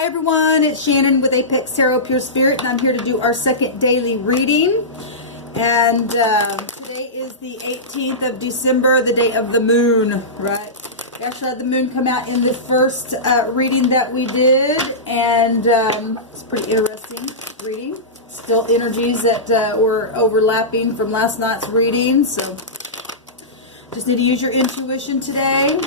Hi everyone, it's Shannon with Apex Tarot Pure Spirit, and I'm here to do our second daily reading. And today is the 18th of December, the day of the moon, right? We actually had the moon come out in the first reading that we did, and it's pretty interesting reading. Still energies that were overlapping from last night's reading, so just need to use your intuition today.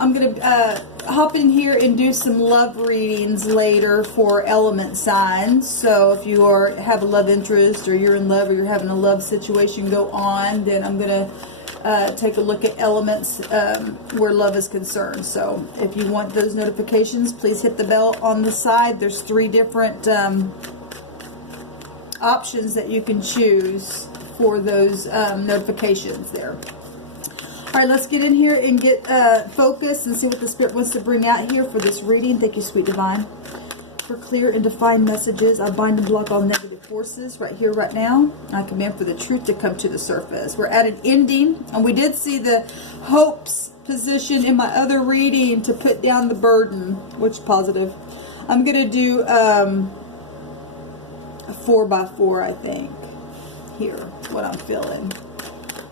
I'm going to hop in here and do some love readings later for element signs. So if you have a love interest, or you're in love, or you're having a love situation go on, then I'm going to take a look at elements where love is concerned. So if you want those notifications, please hit the bell on the side. There's 3 different options that you can choose for those notifications there. All right, let's get in here and get focused and see what the Spirit wants to bring out here for this reading. Thank you, Sweet Divine, for clear and defined messages. I bind and block all negative forces right here, right now. I command for the truth to come to the surface. We're at an ending, and we did see the hopes position in my other reading to put down the burden, which is positive. I'm going to do a 4x4, I think, here, what I'm feeling.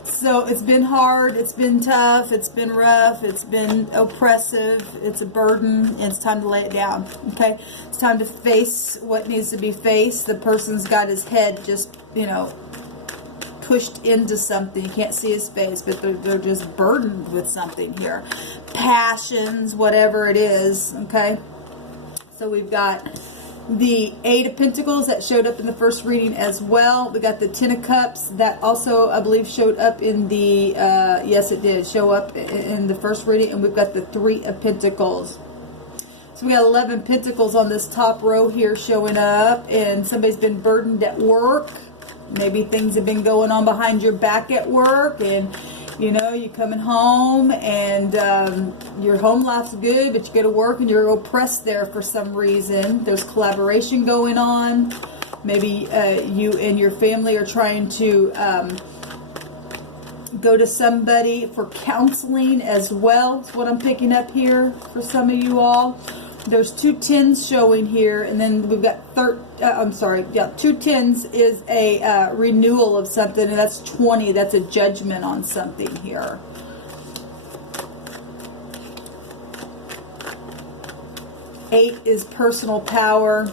So it's been hard, it's been tough, it's been rough, it's been oppressive, it's a burden, and it's time to lay it down, okay? It's time to face what needs to be faced. The person's got his head just, pushed into something. You can't see his face, but they're just burdened with something here. Passions, whatever it is, okay? So we've got the 8 of Pentacles that showed up in the first reading as well. We got the 10 of Cups that also, I believe, showed up in the, yes it did, show up in the first reading. And we've got the 3 of Pentacles. So we got 11 Pentacles on this top row here showing up. And somebody's been burdened at work. Maybe things have been going on behind your back at work, and you're coming home and your home life's good, but you go to work and you're oppressed there for some reason. There's collaboration going on. Maybe you and your family are trying to go to somebody for counseling as well. That's what I'm picking up here for some of you all. There's 2 10s showing here, and then we've got 2 10s is a renewal of something, and that's 20. That's a judgment on something here. Eight is personal power.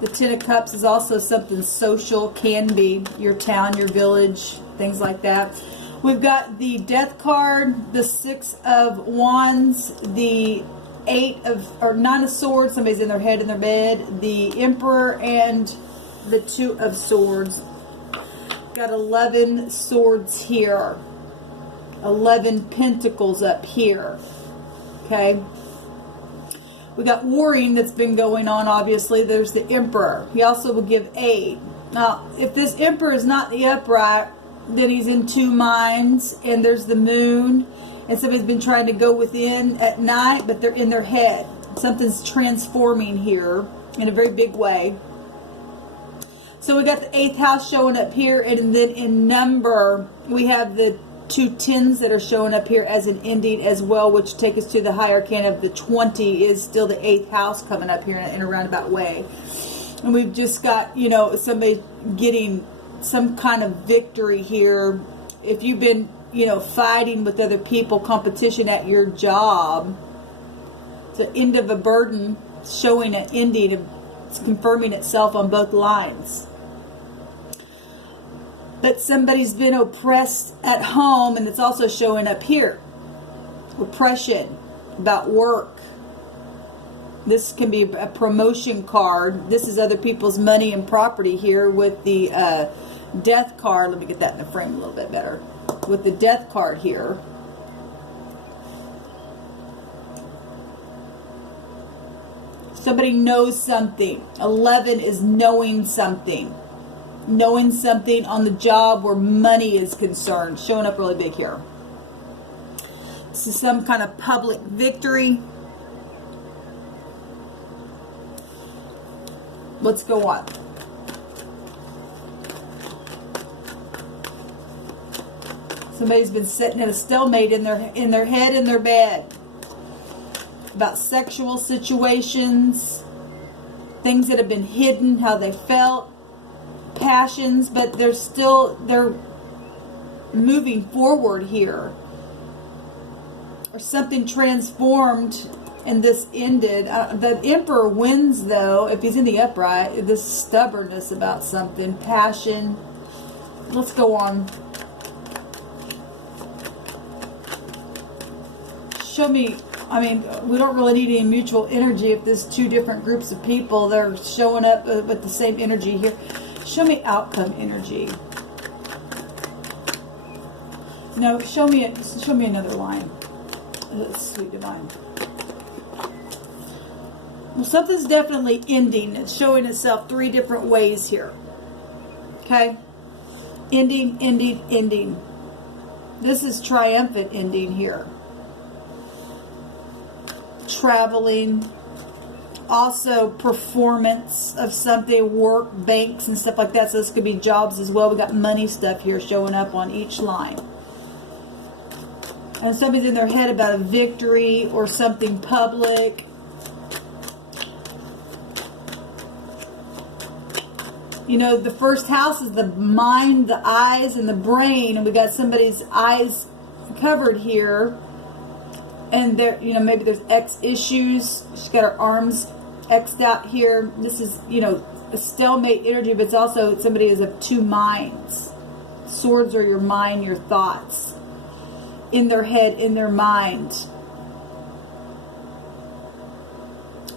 The 10 of Cups is also something social, can be your town, your village, things like that. We've got the Death card, the 6 of Wands, the 9 of Swords, somebody's in their head in their bed, the Emperor, and the 2 of Swords. Got 11 swords here, 11 pentacles up here, okay? We got warring that's been going on, obviously. There's the Emperor. He also will give aid. Now, if this Emperor is not the upright, then he's in 2 minds, and there's the moon. And somebody's been trying to go within at night, but they're in their head. Something's transforming here in a very big way. So we got the 8th house showing up here, and then in number, we have the 2 10s that are showing up here as an ending as well, which take us to the higher arcana of the 20 is still the 8th house coming up here in a roundabout way. And we've just got, somebody getting some kind of victory here. If you've been fighting with other people, competition at your job. It's the end of a burden, showing an ending, it's confirming itself on both lines. But somebody's been oppressed at home, and it's also showing up here. Oppression about work. This can be a promotion card. This is other people's money and property here with the Death card. Let me get that in the frame a little bit better. With the Death card here. Somebody knows something. 11 is knowing something. Knowing something on the job where money is concerned. Showing up really big here. This is some kind of public victory. Let's go on. Somebody's been sitting at a stalemate in their head, in their bed. about sexual situations, things that have been hidden, how they felt, passions, but they're moving forward here. Or something transformed and this ended. The Emperor wins, though, if he's in the upright. This stubbornness about something, passion. Let's go on. Show me, I mean, we don't really need any mutual energy if there's two different groups of people. They're showing up with the same energy here. Show me outcome energy. No, show me another line. Sweet divine. Well, something's definitely ending. It's showing itself three different ways here. Okay? Ending, ending, ending. This is triumphant ending here. Traveling. Also performance of something, work, banks, and stuff like that. So this could be jobs as well. We got money stuff here showing up on each line. And somebody's in their head about a victory or something public. You know, the first house is the mind, the eyes, and the brain. And we got somebody's eyes covered here. And there, you know, maybe there's X issues. She's got her arms X'd out here. This is, you know, a stalemate energy, but it's also somebody is of two minds. Swords are your mind, your thoughts. In their head, in their mind.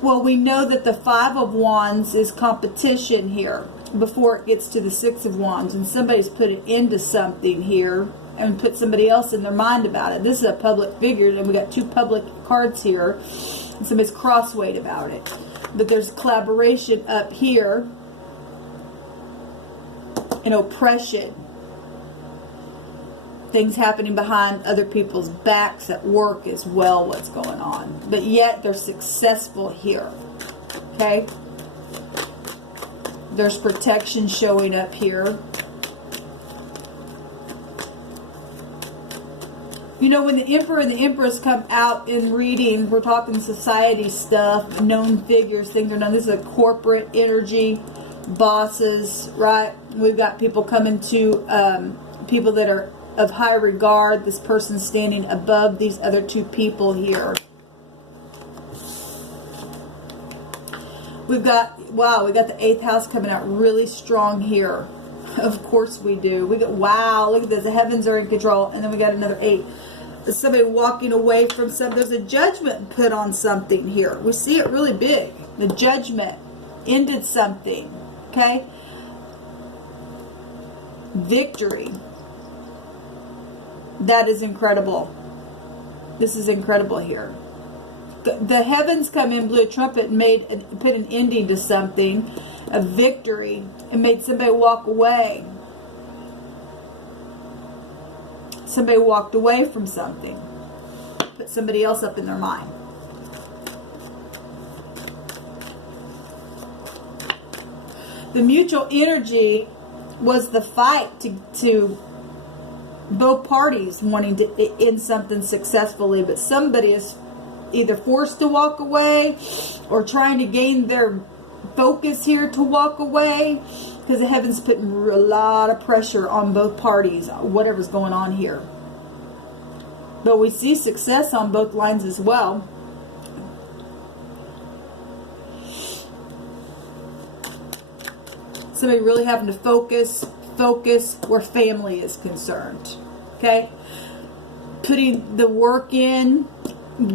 Well, we know that the Five of Wands is competition here before it gets to the Six of Wands. And somebody's put an end to something here and put somebody else in their mind about it. This is a public figure, and we got two public cards here. And somebody's crosswayed about it. But there's collaboration up here. And oppression. Things happening behind other people's backs at work as well, what's going on. But yet they're successful here. Okay? There's protection showing up here. You know, when the Emperor and the Empress come out in reading, we're talking society stuff, known figures, things are known. This is a corporate energy, bosses, right? We've got people coming to people that are of high regard. This person standing above these other two people here. We've got, wow, we got the 8th house coming out really strong here. Of course we do. We got, wow, look at this. The heavens are in control. And then we got another 8. There's somebody walking away from something. There's a judgment put on something here. We see it really big. The judgment ended something. Okay? Victory. That is incredible. This is incredible here. The heavens come in, blew a trumpet, and put an ending to something, a victory, and made somebody walk away. Somebody walked away from something, put somebody else up in their mind. The mutual energy was the fight to both parties wanting to end something successfully, but somebody is either forced to walk away or trying to gain their focus here to walk away, because the heavens putting a lot of pressure on both parties, whatever's going on here. But we see success on both lines as well. Somebody really having to focus where family is concerned. Okay? Putting the work in,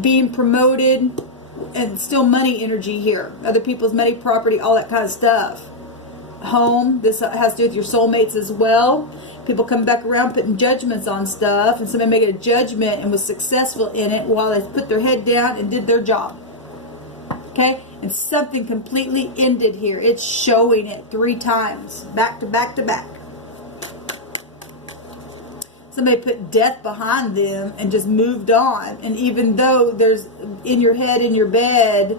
being promoted, and still money energy here. Other people's money, property, all that kind of stuff. Home, this has to do with your soulmates as well. People come back around putting judgments on stuff, and somebody made a judgment and was successful in it while they put their head down and did their job. Okay? And something completely ended here. It's showing it 3 times. Back to back to back. Somebody put death behind them and just moved on. And even though there's in your head, in your bed,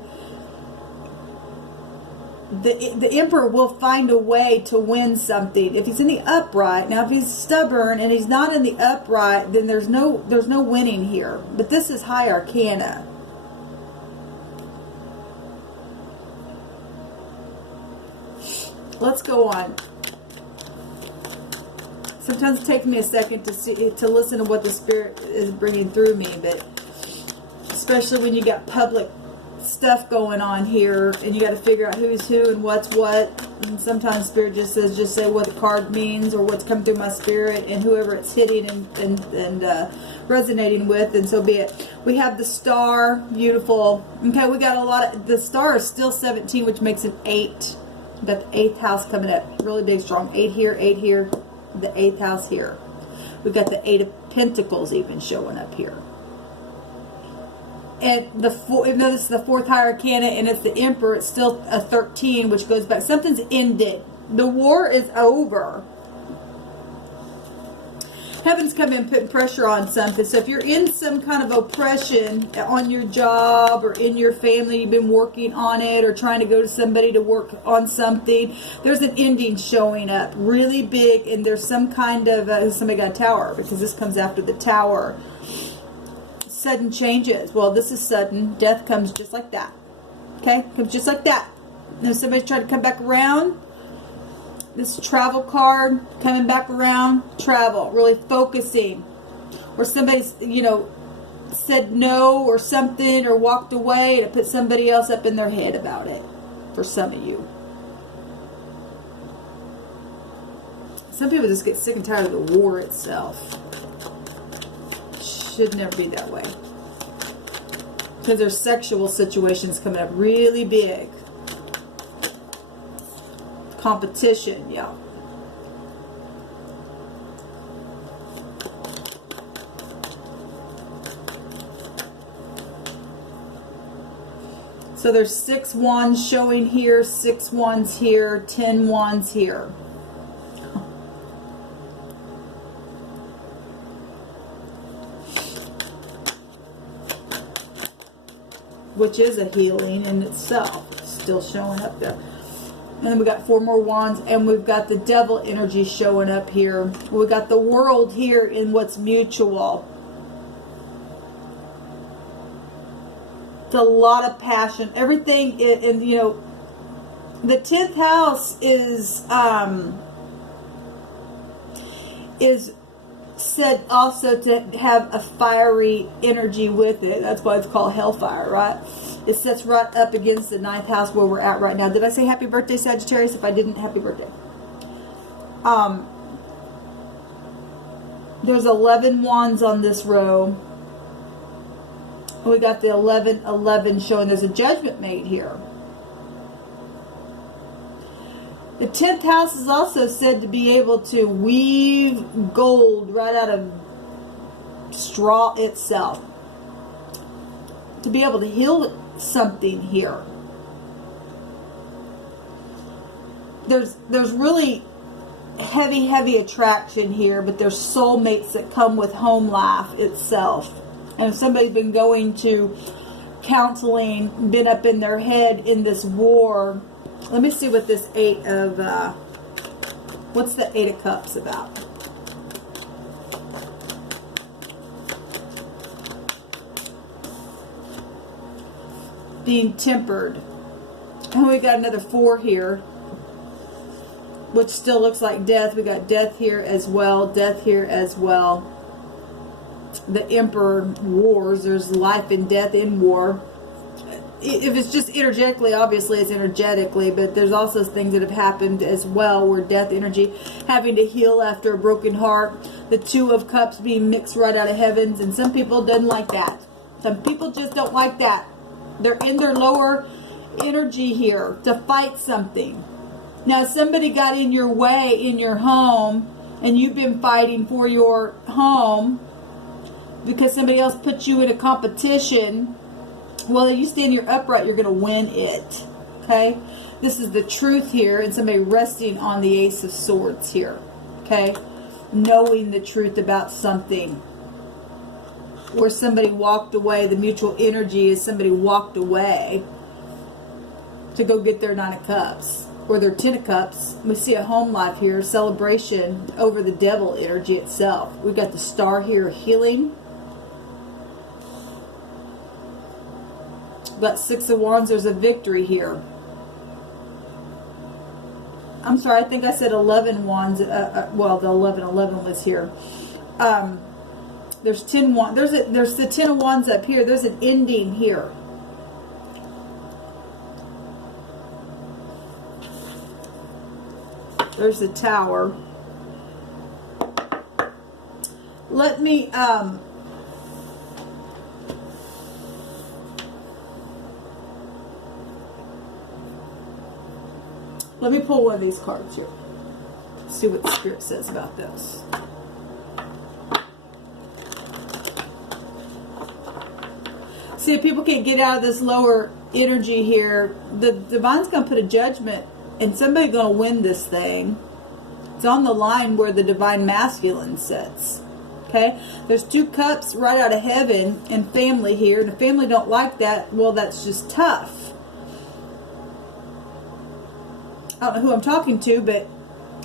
the Emperor will find a way to win something. If he's in the upright, now if he's stubborn and he's not in the upright, then there's no winning here. But this is high arcana. Let's go on. Sometimes it takes me a second to listen to what the Spirit is bringing through me, but especially when you got public stuff going on here and you got to figure out who's who and what's what. And sometimes Spirit just says, just say what the card means or what's come through my spirit, and whoever it's hitting and resonating with, and so be it. We have the star, beautiful. Okay, we got a lot of, the star is still 17, which makes it 8. We got the 8th house coming up, really big, strong. 8 here, 8 here, the 8th house here. We got the 8 of Pentacles even showing up here. And even though this is the 4th high arcana and it's the Emperor, it's still a 13, which goes back. Something's ended. The war is over. Heaven's come in putting pressure on something. So if you're in some kind of oppression on your job or in your family, you've been working on it or trying to go to somebody to work on something, there's an ending showing up really big, and there's some kind of, somebody got a tower, because this comes after the tower. Sudden changes. Well, this is sudden. Death comes just like that. Okay? Comes just like that. Now somebody's trying to come back around. This travel card, coming back around, travel, really focusing. Or somebody's, you know, said no or something or walked away, and it put somebody else up in their head about it. For some of you. Some people just get sick and tired of the war itself. Should never be that way. Because there's sexual situations coming up really big. Competition, yeah. So there's 6 wands showing here, 6 wands here, 10 wands here. Which is a healing in itself. Still showing up there. And then we got 4 more wands, and we've got the devil energy showing up here. We got the world here in what's mutual. It's a lot of passion. Everything in, you know, the 10th house is said also to have a fiery energy with it. That's why it's called hellfire, right? It sets right up against the 9th house where we're at right now. Did I say happy birthday, Sagittarius? If I didn't, happy birthday. There's 11 wands on this row. We got the 11 showing there's a judgment made here. The 10th house is also said to be able to weave gold right out of straw itself. To be able to heal something here. There's really heavy attraction here, but there's soulmates that come with home life itself. And if somebody's been going to counseling, been up in their head in this war. Let me see what this 8 of, what's the 8 of Cups about? Being tempered. And we got another 4 here, which still looks like death. We got death here as well, death here as well. The Emperor wars, there's life and death in war. If it's just energetically, obviously it's energetically, but there's also things that have happened as well where death energy, having to heal after a broken heart, the 2 of Cups being mixed right out of heavens, and some people doesn't like that. Some people just don't like that. They're in their lower energy here to fight something. Now, if somebody got in your way in your home, and you've been fighting for your home because somebody else put you in a competition, well, if you stand here upright, you're going to win it. Okay? This is the truth here, and somebody resting on the Ace of Swords here. Okay? Knowing the truth about something. Where somebody walked away, the mutual energy is somebody walked away to go get their 9 of Cups. Or their 10 of Cups. We see a home life here, celebration over the devil energy itself. We've got the star here, healing. But 6 of Wands, there's a victory here. I'm sorry, I think I said 11 wands. Well, the 11 was here. There's 10 wands. There's the 10 of wands up here. There's an ending here. There's the Tower. Let me pull one of these cards here. See what the Spirit says about this. See, if people can't get out of this lower energy here, the Divine's going to put a judgment, and somebody's going to win this thing. It's on the line where the Divine Masculine sits. Okay? There's 2 cups right out of heaven and family here, and the family don't like that. Well, that's just tough. I don't know who I'm talking to, but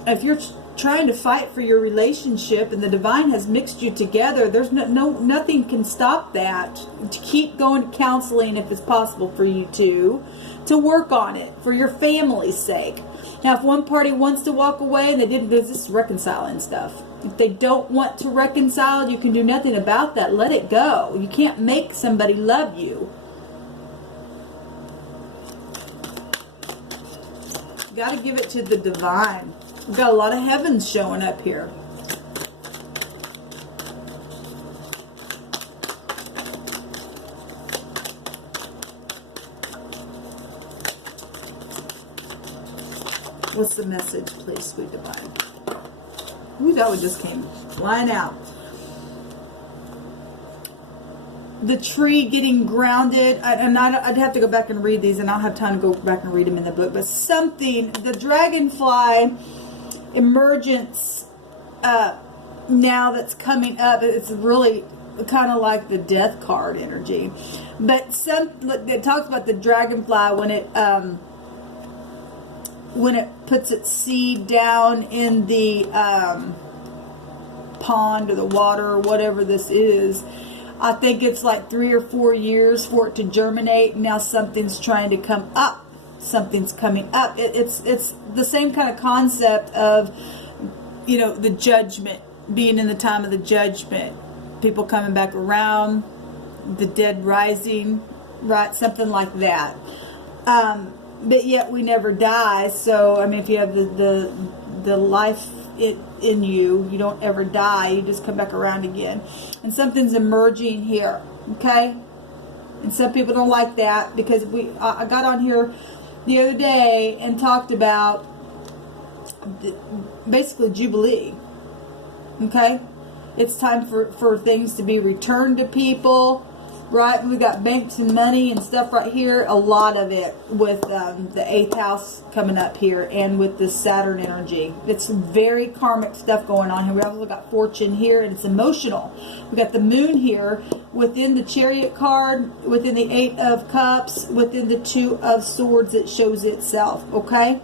if you're trying to fight for your relationship and the Divine has mixed you together, there's nothing can stop that. To keep going to counseling if it's possible for you to work on it for your family's sake. Now, if one party wants to walk away and they didn't, there's this reconciling stuff. If they don't want to reconcile, you can do nothing about that. Let it go. You can't make somebody love you. You got to give it to the Divine. We've got a lot of heavens showing up here. What's the message, please, sweet Divine? Ooh, that one just came flying out. The tree getting grounded, and I'd have to go back and read these, and I don't have time to go back and read them in the book, but something, the dragonfly emergence now that's coming up, it's really kind of like the death card energy. But it talks about the dragonfly when it puts its seed down in the pond or the water or whatever this is. I think it's like 3 or 4 years for it to germinate. Now something's trying to come up. Something's coming up. It's the same kind of concept of, the judgment, being in the time of the judgment. People coming back around, the dead rising, right? Something like that. But yet we never die. So, I mean, if you have the life in you, you don't ever die. You just come back around again. And something's emerging here, okay? And some people don't like that because I got on here the other day and talked about basically Jubilee, okay? It's time for things to be returned to people, right? We got banks and money and stuff right here. A lot of it with the 8th house coming up here and with the Saturn energy. It's very karmic stuff going on here. We also got fortune here, and it's emotional. We got the moon here within the Chariot card, within the 8 of Cups, within the 2 of Swords. It shows itself, okay?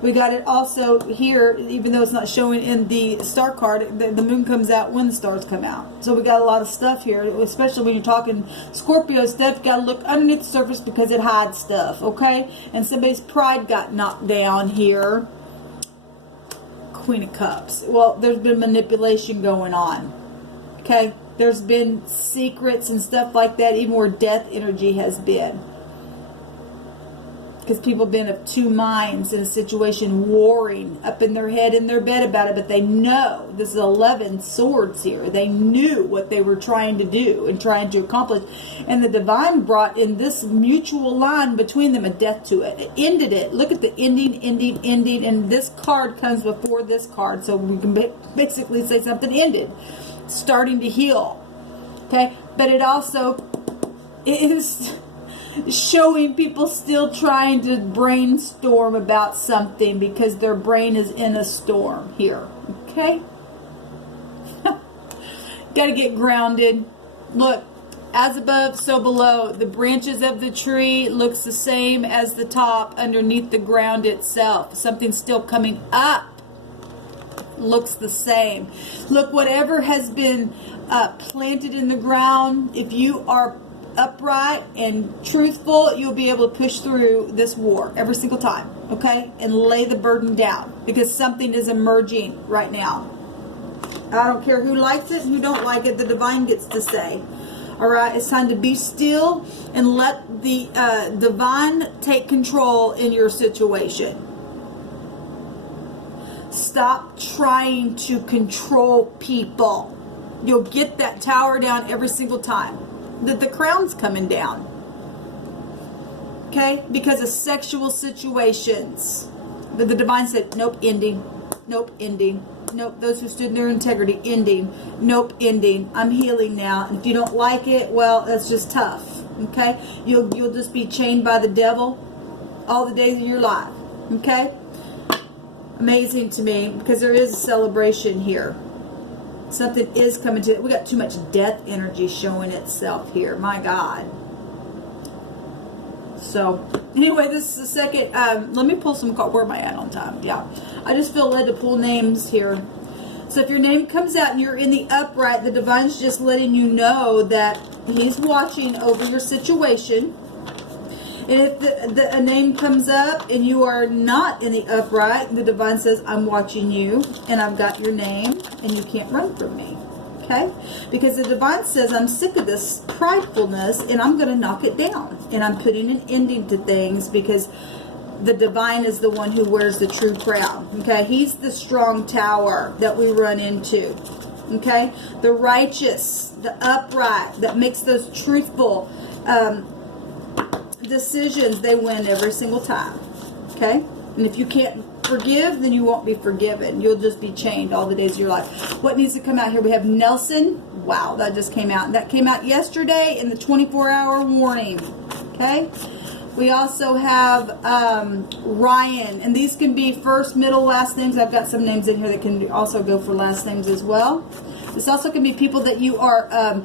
We got it also here, even though it's not showing in the star card, the moon comes out when the stars come out. So we got a lot of stuff here, especially when you're talking Scorpio stuff. You got to look underneath the surface because it hides stuff, okay? And somebody's pride got knocked down here. Queen of Cups. Well, there's been manipulation going on, okay? There's been secrets and stuff like that, even where death energy has been. Because people have been of 2 minds in a situation, warring up in their head, in their bed about it, but they know. This is 11 swords here. They knew what they were trying to do and trying to accomplish. And the Divine brought in this mutual line between them, a death to it. It ended it. Look at the ending, and this card comes before this card. So we can basically say something ended. Starting to heal. Okay? But it also is showing people still trying to brainstorm about something because their brain is in a storm here. Okay? Got to get grounded. Look, as above, so below. The branches of the tree looks the same as the top underneath the ground itself. Something's still coming up. Looks the same. Look, whatever has been planted in the ground, if you are upright and truthful, you'll be able to push through this war every single time, okay? And lay the burden down, because something is emerging right now. I don't care who likes it and who don't like it, the divine gets to say. All right, it's time to be still and let the divine take control in your situation. Stop trying to control people. You'll get that tower down every single time. The crown's coming down. Okay? Because of sexual situations. But the divine said, nope, ending. Nope, ending. Nope, those who stood in their integrity, ending. Nope, ending. I'm healing now. And if you don't like it, well, that's just tough. Okay? You'll just be chained by the devil all the days of your life. Okay? Amazing to me, because there is a celebration here. Something is coming to it. We got too much death energy showing itself here. My God. So, anyway, this is the second. Let me pull some cards. Where am I at on time? Yeah. I just feel led to pull names here. So, if your name comes out and you're in the upright, the divine's just letting you know that he's watching over your situation. And if a name comes up and you are not in the upright, the divine says, I'm watching you and I've got your name and you can't run from me. Okay? Because the divine says, I'm sick of this pridefulness and I'm going to knock it down. And I'm putting an ending to things, because the divine is the one who wears the true crown. Okay? He's the strong tower that we run into. Okay? The righteous, the upright, that makes those truthful decisions, they win every single time. Okay? And if you can't forgive, then you won't be forgiven. You'll just be chained all the days of your life. What needs to come out here? We have Nelson. Wow, that just came out. That came out yesterday in the 24-hour warning. Okay? We also have Ryan. And these can be first, middle, last names. I've got some names in here that can also go for last names as well. This also can be people that you are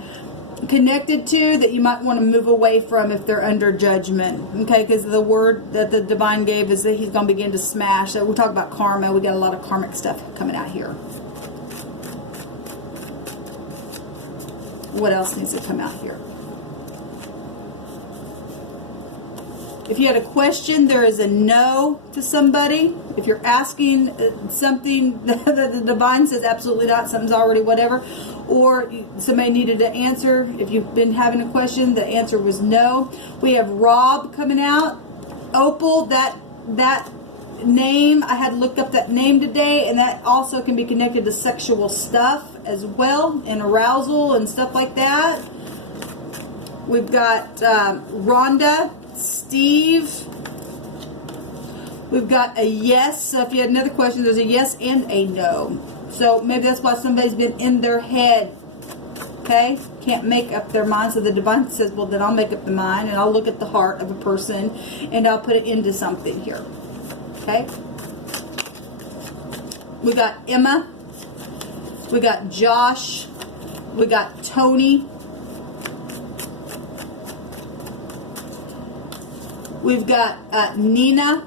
connected to, that you might want to move away from if they're under judgment. Okay, because the word that the divine gave is that he's going to begin to smash. So we'll talk about karma. We got a lot of karmic stuff coming out here. What else needs to come out here? If you had a question, there is a no to somebody. If you're asking something that the divine says absolutely not, something's already whatever, or somebody needed an answer. If you've been having a question, the answer was no. We have Rob coming out. Opal, that name, I had looked up that name today, and that also can be connected to sexual stuff as well, and arousal and stuff like that. We've got Rhonda, Steve. We've got a yes. So if you had another question, there's a yes and a no. So maybe that's why somebody's been in their head. Okay? Can't make up their mind. So the divine says, well, then I'll make up the mind and I'll look at the heart of a person and I'll put it into something here. Okay? We got Emma. We got Josh. We got Tony. We've got Nina.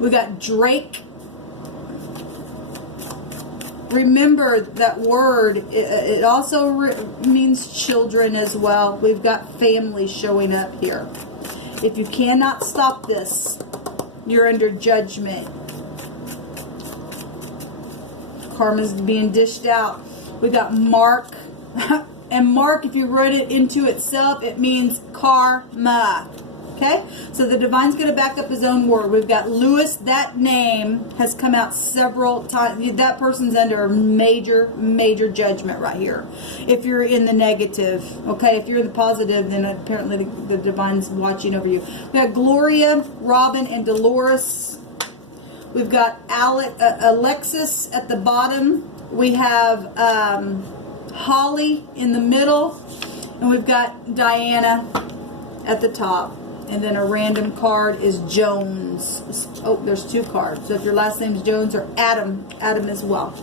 We got Drake. Remember that word, it also means children as well. We've got family showing up here. If you cannot stop this, you're under judgment. Karma's being dished out. We got Mark. And Mark, if you wrote it into itself, it means karma. Okay? So the divine's going to back up his own word. We've got Lewis. That name has come out several times. That person's under a major, major judgment right here. If you're in the negative. Okay? If you're in the positive, then apparently the divine's watching over you. We got Gloria, Robin, and Dolores. We've got Alexis at the bottom. We have Holly in the middle, and we've got Diana at the top, and then a random card is Jones. Oh, there's two cards. So if your last name's Jones, or Adam as well.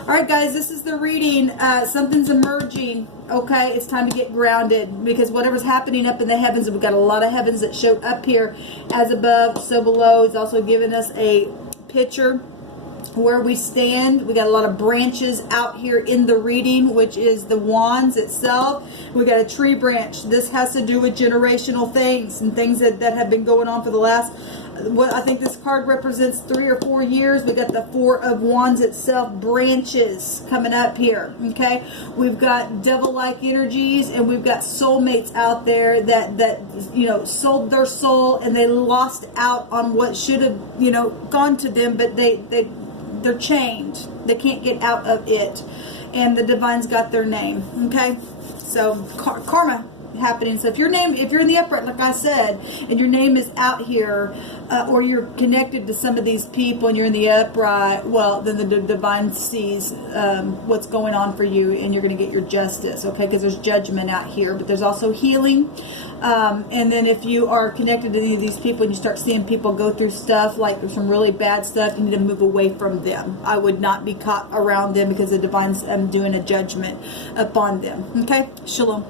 All right, guys, this is the reading. Something's emerging. Okay, it's time to get grounded, because whatever's happening up in the heavens, we've got a lot of heavens that showed up here, as above, so below. It's also given us a picture where we stand. We got a lot of branches out here in the reading, which is the wands itself. We got a tree branch. This has to do with generational things and things that have been going on for the last, what I think this card represents 3 or 4 years. We got the Four of Wands itself, branches coming up here. Okay, we've got devil-like energies, and we've got soulmates out there that you know, sold their soul and they lost out on what should have, you know, gone to them, but they're chained. They can't get out of it, and the divine's got their name. Okay, so karma happening. So if you're in the upright, like I said, and your name is out here, or you're connected to some of these people and you're in the upright, well, then the divine sees what's going on for you, and you're going to get your justice. Okay, because there's judgment out here, but there's also healing. And then if you are connected to any of these people and you start seeing people go through stuff, like some really bad stuff, you need to move away from them. I would not be caught around them, because the divine's doing a judgment upon them. Okay, shalom.